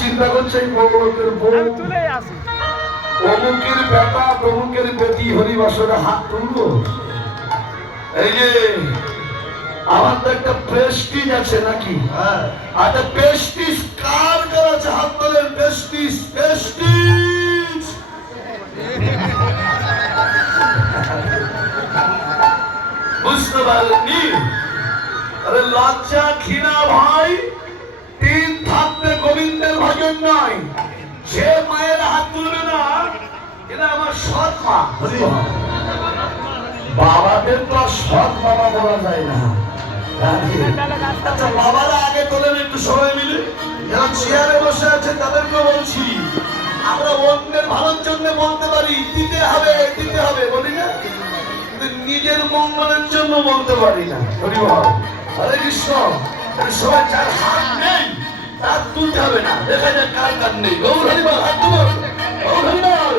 চিন্তা করছে অমুকের বেটা তমুকের বেটি হরিবাসরে হাত তুলবো। এই যে আমার তো একটা প্রেস্টিজ আছে নাকি? আচ্ছা প্রেস্টিজ কার কার আছে হাত তোলেন? প্রেস্টিজ প্রেস্টিজ বুঝতে পারেননি? আরে লজ্জা ঘৃণা ভাই তিন থাকতে গোবিন্দের ভজন নয়। সে মায়ের হাত তুলবে না, এটা আমার সৎ মা। বাবাদের তো সৎ বাবা বলা যায় না। আচ্ছা বাবারা আগে তোলেন একটু সবাই মিলে, যারা চেয়ারে বসে আছে তাদেরকে বলছি, আমরা অন্যের ভালোর জন্য বলতে পারি দিতে হবে দিতে হবে বলি না, কিন্তু নিজের মঙ্গলের জন্য বলতে পারি না। হরে কৃষ্ণ। সবাই যার হাত নেই তার তুলতে হবে না, দেখা যায় কার কার নেই। গৌর হরিবল হাত তুলো, গৌর হরিবল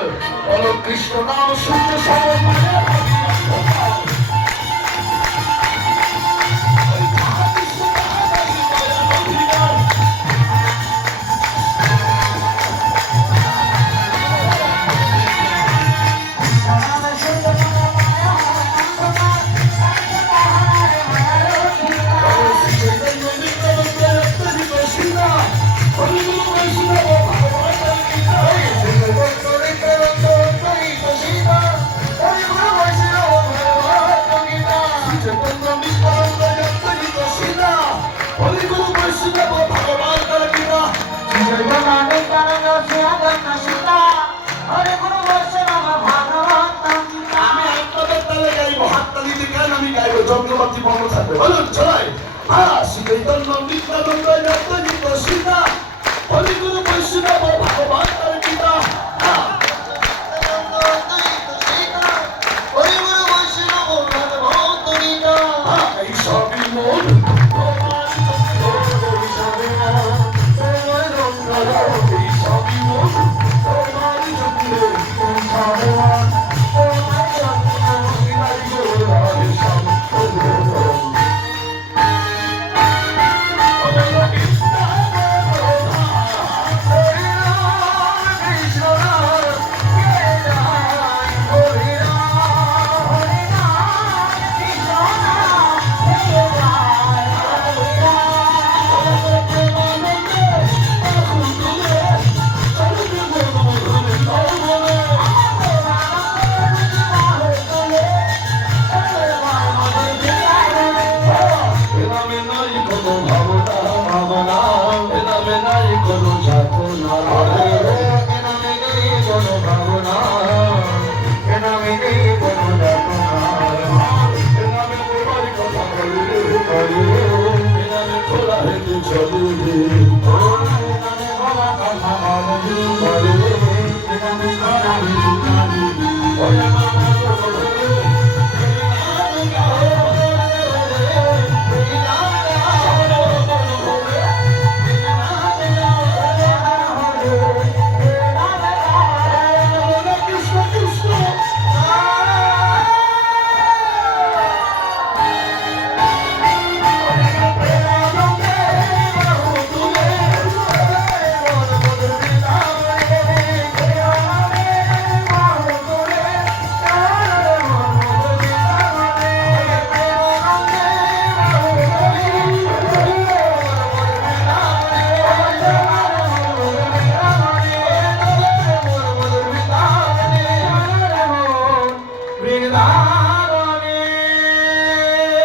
বলো কৃষ্ণ নাম সূর্য সম। যন্ত্রপাতি বন্ধ থাকবে বলুন চলাই। শ্রীচৈতন্য নিত্যানন্দ নিত্যানন্দ সীতা হরিগুরু বৈষ্ণব ভগবান তার গীতা। এই সবই মন খোলা হেঁটে চলে